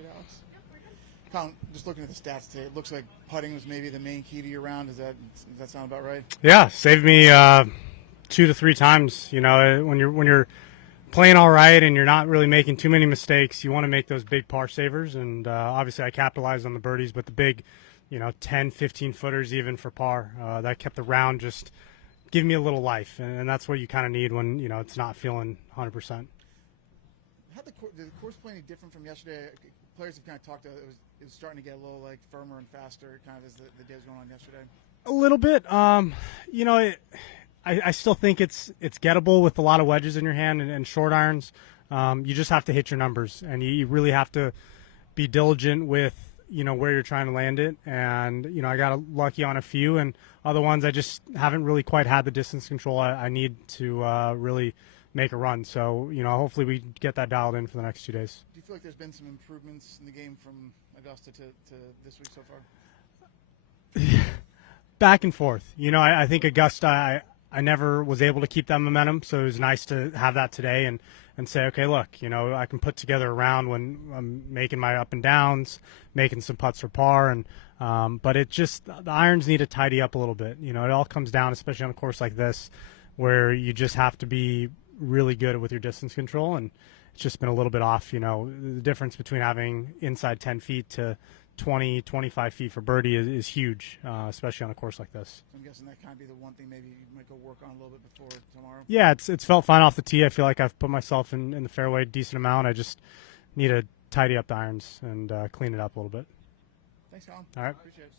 good, Alex. Collin, just looking at the stats today, it looks like putting was maybe the main key to your round. Does that sound about right? Yeah, saved me 2 to 3 times. You know, when you're playing all right and you're not really making too many mistakes, you want to make those big par savers. And obviously, I capitalized on the birdies, but the big, 10, 15 footers even for par, that kept the round just giving me a little life, and that's what you kind of need when it's not feeling 100%. Did the course play any different from yesterday? Players have kind of talked. It was starting to get a little firmer and faster, kind of as the day was going on yesterday. A little bit. I still think it's gettable with a lot of wedges in your hand and short irons. You just have to hit your numbers, and you really have to be diligent with where you're trying to land it. And I got lucky on a few, and other ones I just haven't really quite had the distance control I need to really make a run. So hopefully we get that dialed in for the next 2 days. Do you feel like there's been some improvements in the game from Augusta to this week so far? Back and forth. I think Augusta, I never was able to keep that momentum, so it was nice to have that today and say, okay, look, I can put together a round when I'm making my up and downs, making some putts for par, and but it just, the irons need to tidy up a little bit. It all comes down, especially on a course like this, where you just have to be really good with your distance control, and it's just been a little bit off. The difference between having inside 10 feet to 20, 25 feet for birdie is huge, especially on a course like this. So I'm guessing that kind of be the one thing maybe you might go work on a little bit before tomorrow? Yeah, it's felt fine off the tee. I feel like I've put myself in the fairway a decent amount. I just need to tidy up the irons and clean it up a little bit. Thanks, Collin. All right. Appreciate it.